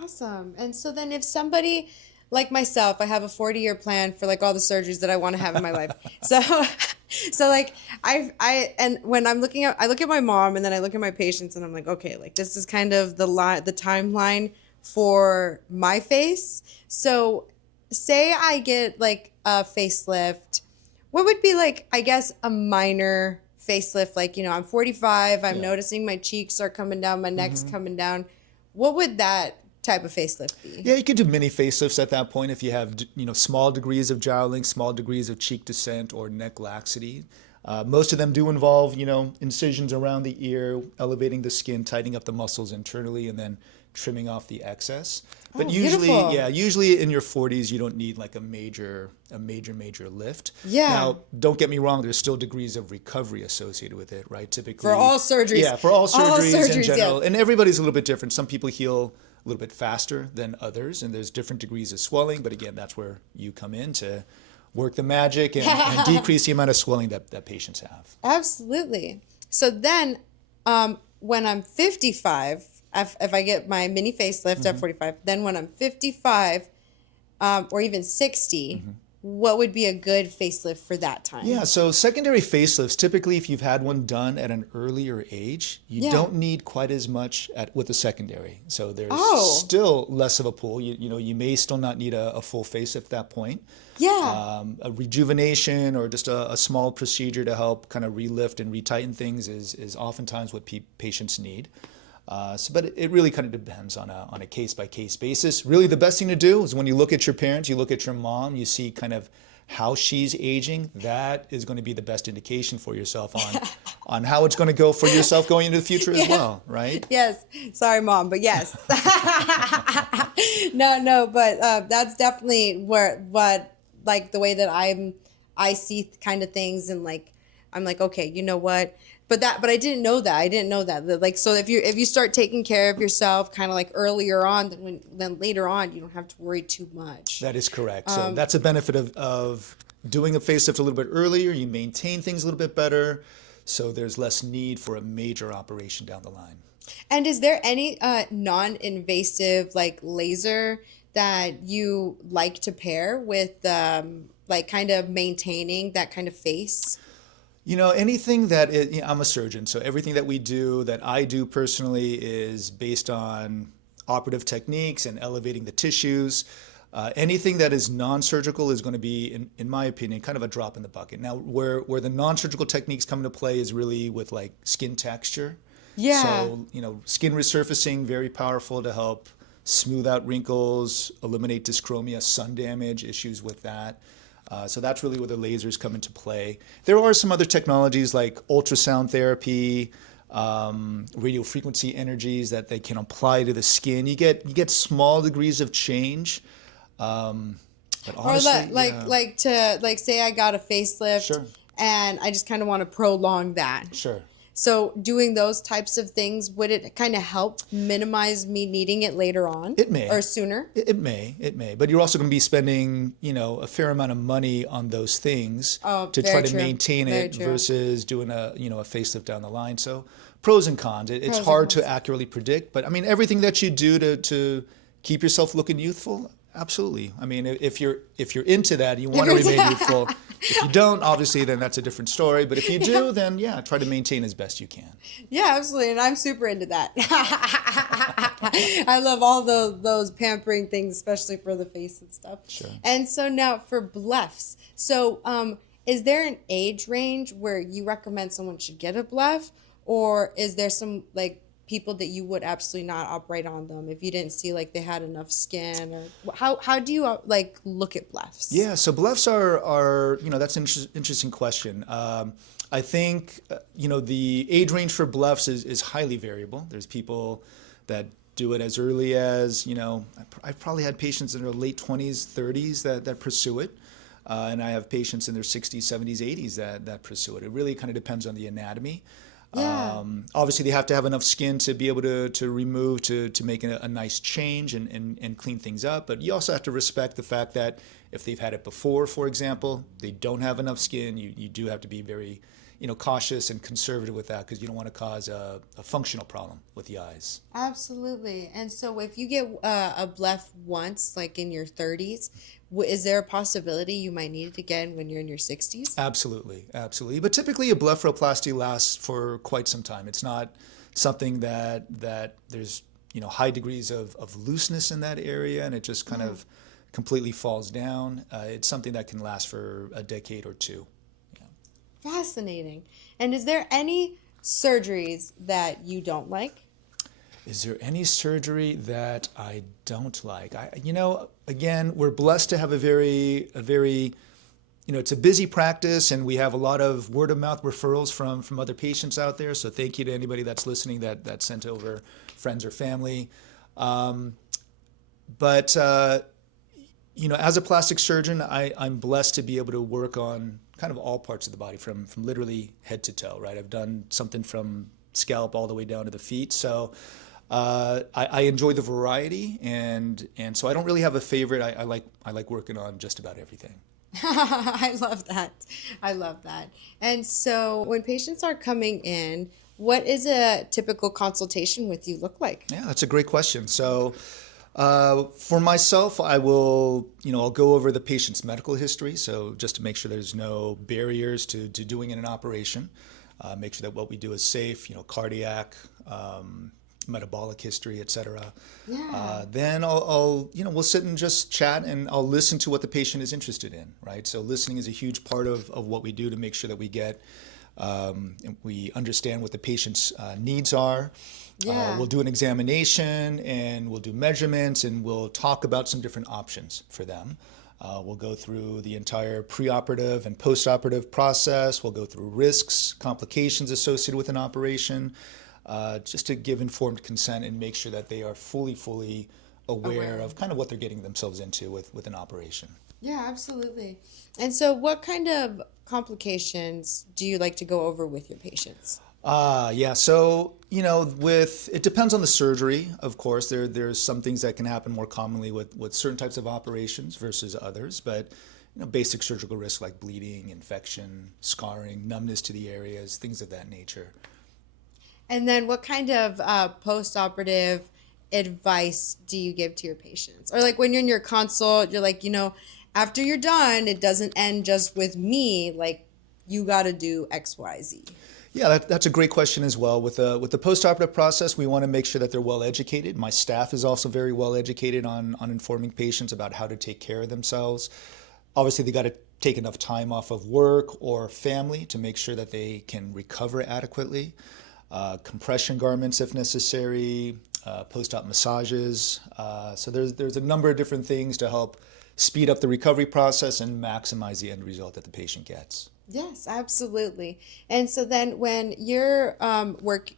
Awesome. And so then if somebody like myself, I have a 40-year plan for like all the surgeries that I want to have in my life. So like and when I look at my mom and then I look at my patients and I'm like, okay, like this is kind of the timeline for my face. So say I get like a facelift, what would be like, I guess, a minor facelift? Like, I'm 45, I'm noticing my cheeks are coming down, my neck's coming down. What would that type of facelift be? Yeah, you could do mini facelifts at that point if you have small degrees of jowling, small degrees of cheek descent or neck laxity. Most of them do involve incisions around the ear, elevating the skin, tightening up the muscles internally, and then trimming off the excess. But usually in your 40s you don't need like a major lift. Yeah. Now, don't get me wrong, there's still degrees of recovery associated with it, right? Typically For all surgeries. Yeah, for all surgeries in general. yes. And everybody's a little bit different. Some people heal a little bit faster than others, and there's different degrees of swelling. But again, that's where you come in to work the magic and decrease the amount of swelling that patients have. Absolutely. So then when I'm 55, if I get my mini facelift at 45, then when I'm 55 or even 60, what would be a good facelift for that time? Yeah, so secondary facelifts, typically if you've had one done at an earlier age, you don't need quite as much with the secondary. So there's still less of a pull. You may still not need a full facelift at that point. Yeah. A rejuvenation or just a small procedure to help kind of relift and retighten things is oftentimes what patients need. But it really kind of depends on a case-by-case basis. Really, the best thing to do is when you look at your parents, you look at your mom, you see kind of how she's aging. That is going to be the best indication for yourself on how it's going to go for yourself going into the future as well, right? Yes. Sorry, Mom, but yes. No, but that's definitely what like the way that I see kind of things, and like I'm like, okay, you know what? But I didn't know that. I didn't know that. Like, so if you start taking care of yourself kind of like earlier on, then later on you don't have to worry too much. That is correct. So that's a benefit of doing a facelift a little bit earlier, you maintain things a little bit better, so there's less need for a major operation down the line. And is there any non-invasive like laser that you like to pair with like kind of maintaining that kind of face? You know, anything that is, I'm a surgeon, so everything that we do, that I do personally, is based on operative techniques and elevating the tissues. Anything that is non-surgical is going to be, in my opinion, kind of a drop in the bucket. Now, where the non-surgical techniques come into play is really with like skin texture. Yeah. So, you know, skin resurfacing, very powerful to help smooth out wrinkles, eliminate dyschromia, sun damage, issues with that. So that's really where the lasers come into play. There are some other technologies like ultrasound therapy, radio frequency energies that they can apply to the skin. You get small degrees of change. But honestly, Like say I got a facelift Sure. and I just kind of want to prolong that. Sure. So doing those types of things, would it kind of help minimize me needing it later on? It may. Or sooner? It may. But you're also going to be spending, you know, a fair amount of money on those things to very try to true. maintain Very it true. versus doing a facelift down the line. So pros and cons. It's Pros and hard to cons. accurately predict, but I mean, everything that you do to keep yourself looking youthful, absolutely. I mean, if you're into that, you want to remain youthful. If you don't, obviously, then that's a different story. But if you do, then yeah, try to maintain as best you can. Yeah, absolutely. And I'm super into that. I love all those pampering things, especially for the face and stuff. Sure. And so now for blephs. So is there an age range where you recommend someone should get a bleph? Or is there some like people that you would absolutely not operate on them if you didn't see like they had enough skin? Or how do you like look at blephs? Yeah, so blephs are that's an interesting question. I think the age range for blephs is highly variable. There's people that do it as early as I've probably had patients in their late 20s, 30s that pursue it, and I have patients in their 60s, 70s, 80s that pursue it. It really kind of depends on the anatomy. Yeah. Obviously, they have to have enough skin to be able to remove, to make a nice change and clean things up. But you also have to respect the fact that if they've had it before, for example, they don't have enough skin, you do have to be very cautious and conservative with that, because you don't want to cause a functional problem with the eyes. Absolutely. And so if you get a bleph once, like in your 30s, is there a possibility you might need it again when you're in your 60s? Absolutely. But typically a blepharoplasty lasts for quite some time. It's not something that there's high degrees of looseness in that area and it just kind of completely falls down. It's something that can last for a decade or two. Fascinating. And is there any surgeries that you don't like? Is there any surgery that I don't like? Again, we're blessed to have a very, it's a busy practice, and we have a lot of word of mouth referrals from other patients out there. So thank you to anybody that's listening that sent over friends or family. But as a plastic surgeon, I'm blessed to be able to work on kind of all parts of the body, from literally head to toe, right? I've done something from scalp all the way down to the feet. So I enjoy the variety, and so I don't really have a favorite. I like working on just about everything. I love that. And so when patients are coming in, what is a typical consultation with you look like? Yeah, that's a great question. So for myself, I'll go over the patient's medical history. So just to make sure there's no barriers to doing an operation, make sure that what we do is safe, cardiac, metabolic history, etc. Yeah. Then we'll sit and just chat, and I'll listen to what the patient is interested in, right? So listening is a huge part of what we do to make sure that we understand what the patient's needs are. Yeah. We'll do an examination, and we'll do measurements, and we'll talk about some different options for them. We'll go through the entire preoperative and postoperative process. We'll go through risks, complications associated with an operation, just to give informed consent and make sure that they are fully aware of kind of what they're getting themselves into with an operation. Yeah, absolutely. And so what kind of complications do you like to go over with your patients? Yeah. So, it depends on the surgery, of course. There's some things that can happen more commonly with certain types of operations versus others. But basic surgical risks like bleeding, infection, scarring, numbness to the areas, things of that nature. And then what kind of post-operative advice do you give to your patients? Or like when you're in your consult, you're like, after you're done, it doesn't end just with me. Like you got to do X, Y, Z. Yeah, that's a great question as well. With the postoperative process, we want to make sure that they're well educated. My staff is also very well educated on informing patients about how to take care of themselves. Obviously, they got to take enough time off of work or family to make sure that they can recover adequately. Compression garments if necessary, post-op massages. So there's a number of different things to help speed up the recovery process and maximize the end result that the patient gets. Yes, absolutely. And so then when you're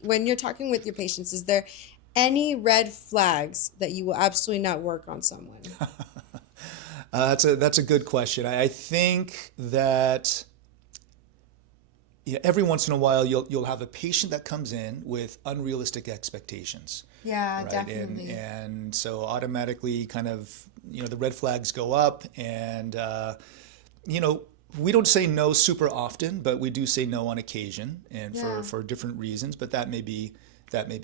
when you're talking with your patients, is there any red flags that you will absolutely not work on someone? That's a good question. I think that every once in a while you'll have a patient that comes in with unrealistic expectations. Yeah, Right? definitely. And so automatically kind of, the red flags go up and, we don't say no super often, but we do say no on occasion and for different reasons, but that may be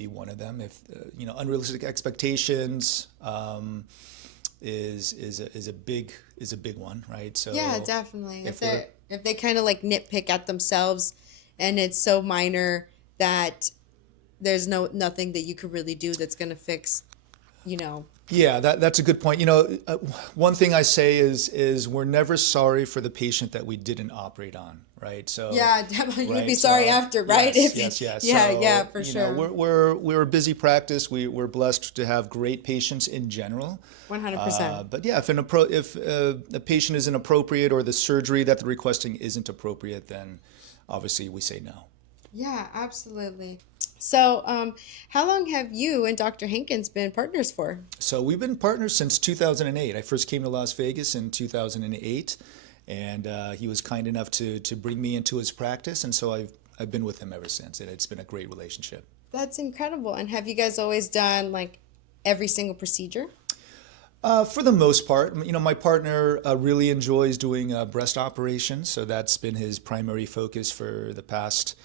one of them. If, unrealistic expectations, is a big one, right? So Yeah, definitely. if If they kind of like nitpick at themselves and it's so minor that there's nothing that you could really do that's going to fix, Yeah, that's a good point. One thing I say is we're never sorry for the patient that we didn't operate on, right? So Yeah, definitely. You'd right, be sorry so- after, right? Yes. Yeah, So, yeah, for sure. We're a busy practice. We're blessed to have great patients in general. 100%. But yeah, if a patient is inappropriate or the surgery that they're requesting isn't appropriate, then obviously we say no. Yeah, absolutely. So, how long have you and Dr. Hankins been partners for? So we've been partners since 2008. I first came to Las Vegas in 2008, and he was kind enough to bring me into his practice, and so I've been with him ever since, and it's been a great relationship. That's incredible. And have you guys always done like every single procedure? For the most part, my partner really enjoys doing breast operations, so that's been his primary focus for the past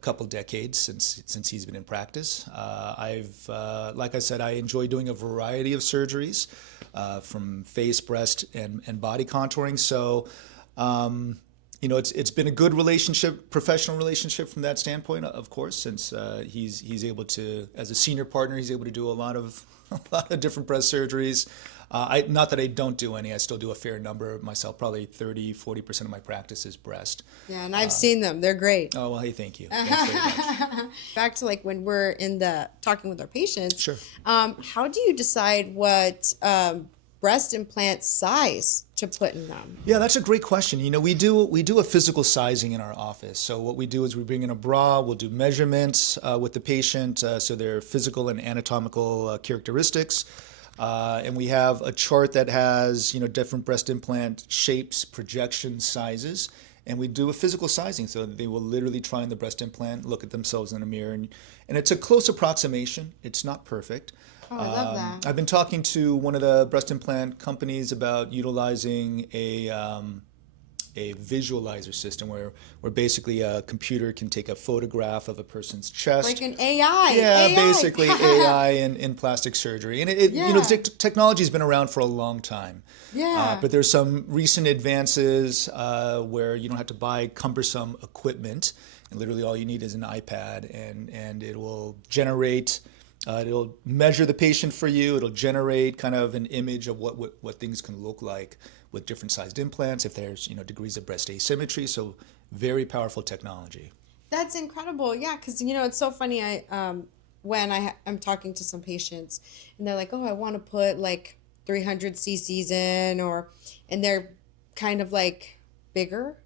couple decades since he's been in practice. Like I said, I enjoy doing a variety of surgeries, from face, breast, and body contouring. So, it's been a good relationship, professional relationship from that standpoint, of course, since he's able to, as a senior partner, he's able to do a lot of different breast surgeries. Not that I don't do any, I still do a fair number myself, probably 30-40% of my practice is breast. Yeah, and I've seen them. They're great. Oh, well, hey, thank you. Thanks very much. Back to like when we're in the talking with our patients. Sure. How do you decide what breast implant size to put in them? Yeah, that's a great question. We do a physical sizing in our office. So what we do is we bring in a bra, we'll do measurements with the patient, so their physical and anatomical characteristics. And we have a chart that has, different breast implant shapes, projections, sizes, and we do a physical sizing. So they will literally try on the breast implant, look at themselves in a mirror, and it's a close approximation. It's not perfect. Oh, I love that. I've been talking to one of the breast implant companies about utilizing a visualizer system where basically a computer can take a photograph of a person's chest. Like an AI. Yeah, AI. basically AI in plastic surgery. And the technology's been around for a long time. Yeah. But there's some recent advances where you don't have to buy cumbersome equipment. And literally all you need is an iPad and it will generate, it'll measure the patient for you. It'll generate kind of an image of what things can look like with different sized implants, if there's degrees of breast asymmetry. So very powerful technology. That's incredible. Yeah, because it's so funny. When I'm talking to some patients and they're like, "Oh, I want to put like 300 cc's in," and they're kind of like bigger,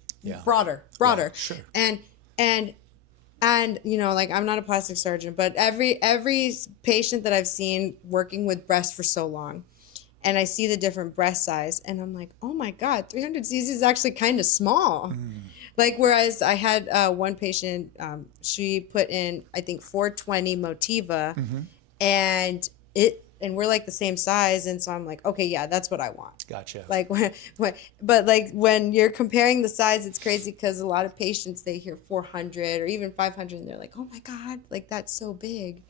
broader. Yeah, sure. And like I'm not a plastic surgeon, but every patient that I've seen working with breast for so long, and I see the different breast size, and I'm like, oh my God, 300 cc is actually kind of small. Like, whereas I had one patient, she put in, I think, 420 Motiva, and and we're like the same size, and so I'm like, okay, yeah, that's what I want. Gotcha. Like but like when you're comparing the size, it's crazy because a lot of patients, they hear 400 or even 500 and they're like, oh my God, like that's so big.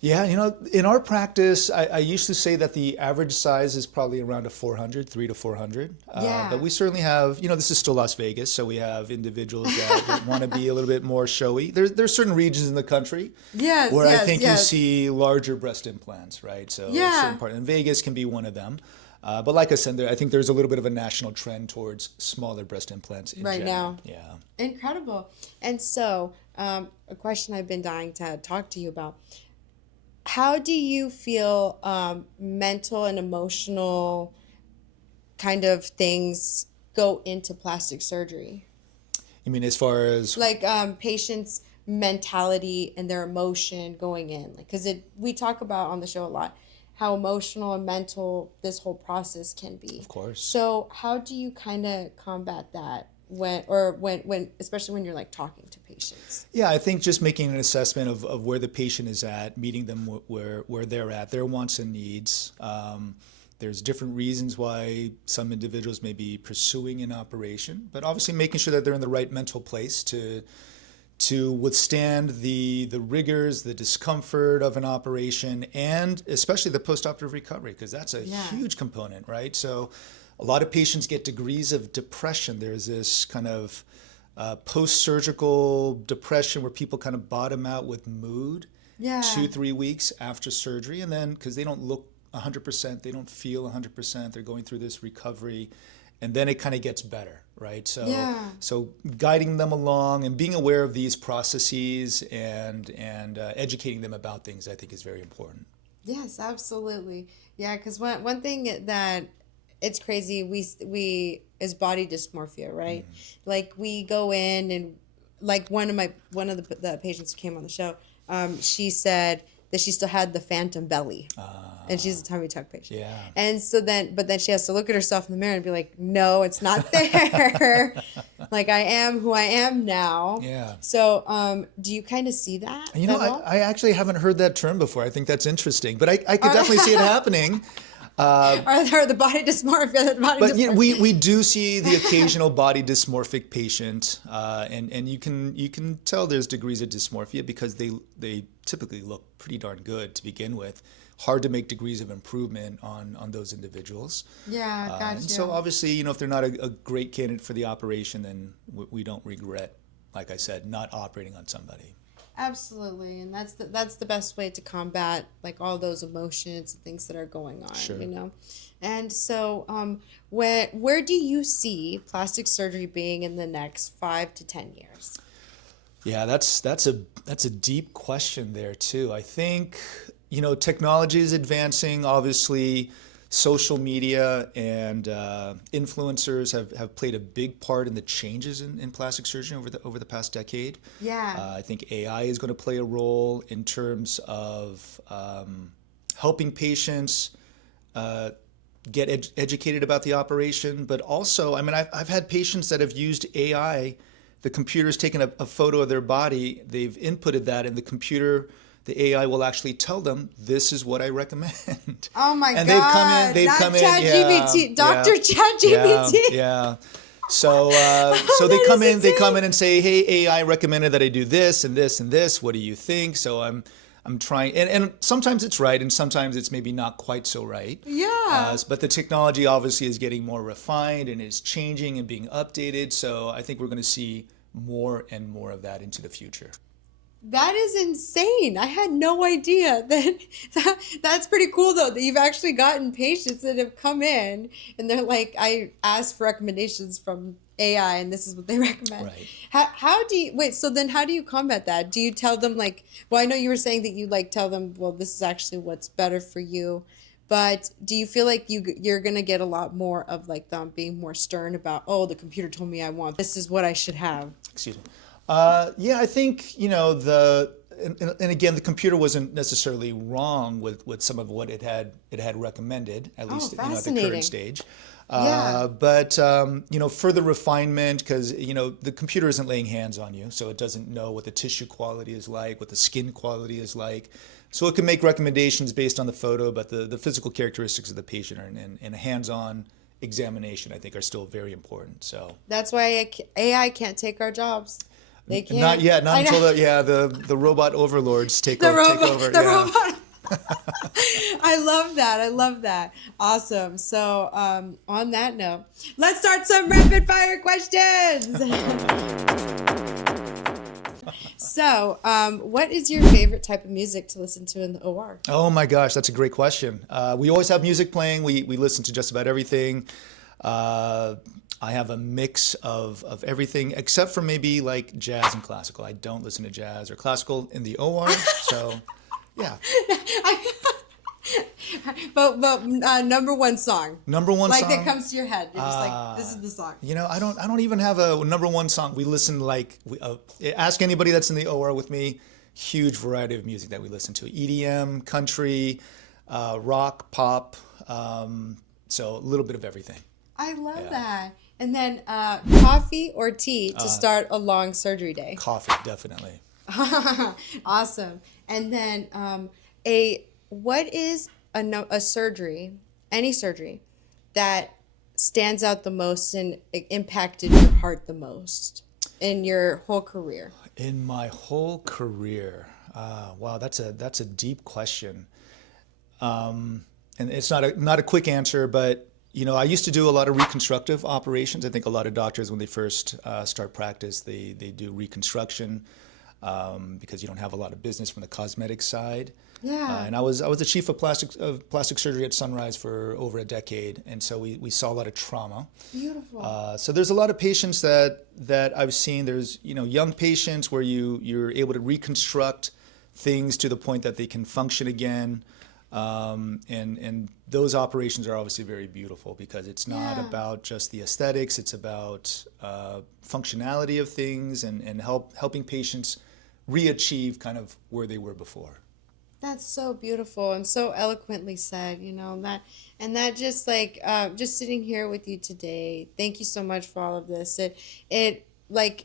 Yeah, in our practice, I used to say that the average size is probably around a 400, 3 to 400. Yeah. But we certainly have, this is still Las Vegas, so we have individuals that want to be a little bit more showy. There's certain regions in the country where I think you see larger breast implants, right? So Yeah. certain part in Vegas can be one of them. But like I said, I think there's a little bit of a national trend towards smaller breast implants in Right general. now. Yeah. Incredible. And so, a question I've been dying to talk to you about. How do you feel mental and emotional kind of things go into plastic surgery? You mean as far as Like patients' mentality and their emotion going in? Like, because we talk about on the show a lot how emotional and mental this whole process can be. Of course. So how do you kind of combat that when especially when you're like talking to patients? Yeah, I think just making an assessment of where the patient is at, meeting them where they're at, their wants and needs. There's different reasons why some individuals may be pursuing an operation, but obviously making sure that they're in the right mental place to withstand the rigors, the discomfort of an operation, and especially the postoperative recovery, because that's a huge component, right? So a lot of patients get degrees of depression. There's this kind of post-surgical depression where people kind of bottom out with mood 2-3 weeks after surgery, and then because they don't look 100%, they don't feel 100%, they're going through this recovery, and then it kind of gets better, right? So guiding them along and being aware of these processes and educating them about things, I think, is very important. Yes, absolutely. Yeah, because one thing that it's crazy, we is body dysmorphia, right? Like we go in and like one of the patients who came on the show, she said that she still had the phantom belly. And she's a tummy tuck patient. Yeah. And so but then she has to look at herself in the mirror and be like, no, it's not there. Like I am who I am now. Yeah. So do you kind of see that? I actually haven't heard that term before. I think that's interesting, but I could definitely see it happening. Or the body dysmorphia. But we do see the occasional body dysmorphic patient, and you can tell there's degrees of dysmorphia because they typically look pretty darn good to begin with. Hard to make degrees of improvement on those individuals. Yeah, gotcha. And so obviously, if they're not a great candidate for the operation, then we don't regret, like I said, not operating on somebody. Absolutely, and that's the best way to combat like all those emotions and things that are going on. Sure. And so where do you see plastic surgery being in the next 5 to 10 years? Yeah, that's a deep question there too. I think technology is advancing. Obviously, social media and influencers have played a big part in the changes in plastic surgery over the past decade. Yeah. I think AI is going to play a role in terms of helping patients get educated about the operation, but also, I mean, I've had patients that have used AI. The computer's taken a photo of their body, they've inputted that, and the AI will actually tell them, this is what I recommend. Oh my and God. They've come in. ChatGPT. Dr. ChatGPT. Yeah. So they come in and say, hey, AI recommended that I do this and this and this. What do you think? So I'm trying, and sometimes it's right, and sometimes it's maybe not quite so right. Yeah. But the technology obviously is getting more refined and is changing and being updated. So I think we're going to see more and more of that into the future. That is insane. I had no idea that's pretty cool though, that you've actually gotten patients that have come in and they're like, I asked for recommendations from AI and this is what they recommend. Right. How do you combat that? Do you tell them like, well, I know you were saying that you like tell them, well, this is actually what's better for you. But do you feel like you're going to get a lot more of like them being more stern about, oh, the computer told me this is what I should have? Excuse me. Yeah, I think, and again, the computer wasn't necessarily wrong with some of what it had recommended, at least at the current stage. But further refinement, because the computer isn't laying hands on you, so it doesn't know what the tissue quality is like, what the skin quality is like. So it can make recommendations based on the photo, but the physical characteristics of the patient and a hands-on examination, I think, are still very important. So That's why AI can't take our jobs. They can't. not yet, not I know. until the robot overlords take The over. robot. The Yeah. robot. I love that. I love that. Awesome. So, on that note, let's start some rapid fire questions. So, what is your favorite type of music to listen to in the OR? Oh my gosh, that's a great question. We always have music playing. We listen to just about everything. I have a mix of everything except for maybe like jazz and classical. I don't listen to jazz or classical in the OR. So, yeah. But number one song. Number one like song. that comes to your head. You're just like, this is the song. You know, I don't even have a number one song. We listen ask anybody that's in the OR with me. Huge variety of music that we listen to: EDM, country, rock, pop. So a little bit of everything. I love that. And then coffee or tea to start a long surgery day. Coffee, definitely. Awesome. And then what is a surgery, any surgery, that stands out the most and impacted your heart the most in your whole career? In my whole career, wow, that's a deep question, and it's not a quick answer, but you know, I used to do a lot of reconstructive operations. I think a lot of doctors, when they first start practice, they do reconstruction because you don't have a lot of business from the cosmetic side. Yeah. And I was the chief of plastic surgery at Sunrise for over a decade, and so we saw a lot of trauma. Beautiful. So there's a lot of patients that I've seen. There's young patients where you're able to reconstruct things to the point that they can function again. And those operations are obviously very beautiful because it's not about just the aesthetics. It's about functionality of things and helping patients re-achieve kind of where they were before. That's so beautiful and so eloquently said, that just like just sitting here with you today. Thank you so much for all of this. It like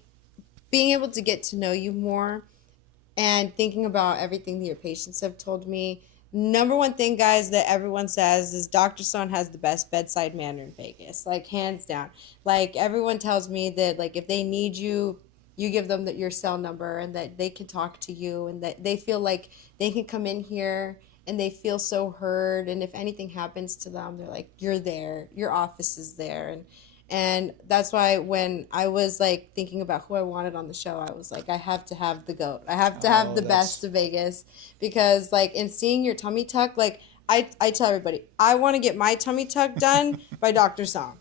being able to get to know you more and thinking about everything that your patients have told me. Number one thing, guys, that everyone says is Dr. Son has the best bedside manner in Vegas, like hands down. Like everyone tells me that like if they need you, you give them your cell number and that they can talk to you and that they feel like they can come in here and they feel so heard. And if anything happens to them, they're like, you're there, your office is there. And that's why when I was like thinking about who I wanted on the show, I was like, I have to have the GOAT. I have to have the best of Vegas because like in seeing your tummy tuck, like I tell everybody, I want to get my tummy tuck done by Dr. Song.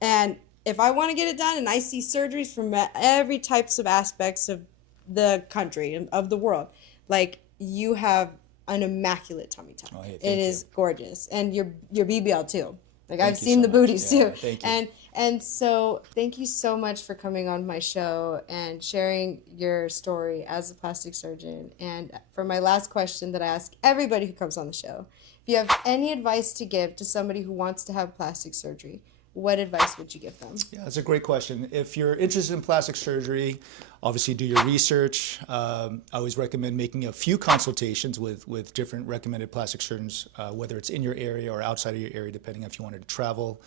And if I want to get it done and I see surgeries from every types of aspects of the country and of the world, like you have an immaculate tummy tuck. Oh, hey, it is gorgeous. And your BBL too. Like I've Thank you seen so the much. booties Yeah, too. thank you. And so thank you so much for coming on my show and sharing your story as a plastic surgeon. And for my last question that I ask everybody who comes on the show, if you have any advice to give to somebody who wants to have plastic surgery, what advice would you give them? Yeah, that's a great question. If you're interested in plastic surgery, obviously do your research. I always recommend making a few consultations with different recommended plastic surgeons, whether it's in your area or outside of your area, depending if you wanted to travel.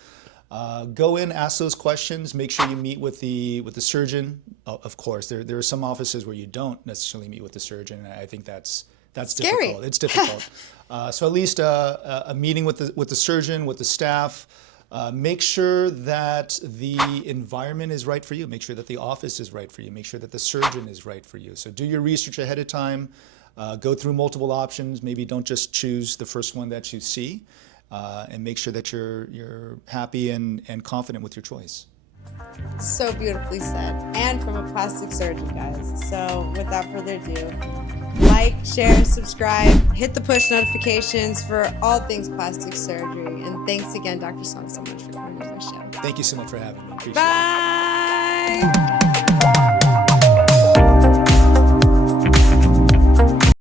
Go in, ask those questions, make sure you meet with the surgeon. Of course, there are some offices where you don't necessarily meet with the surgeon, and I think that's Scary. difficult. It's difficult. So at least a meeting with the surgeon, with the staff. Make sure that the environment is right for you. Make sure that the office is right for you. Make sure that the surgeon is right for you. So do your research ahead of time. Go through multiple options. Maybe don't just choose the first one that you see. And make sure that you're happy and confident with your choice. So beautifully said. And from a plastic surgeon, guys. So without further ado, like, share, subscribe, hit the push notifications for all things plastic surgery. And thanks again, Dr. Song, so much for coming on my show. Thank you so much for having me. Appreciate it. Bye.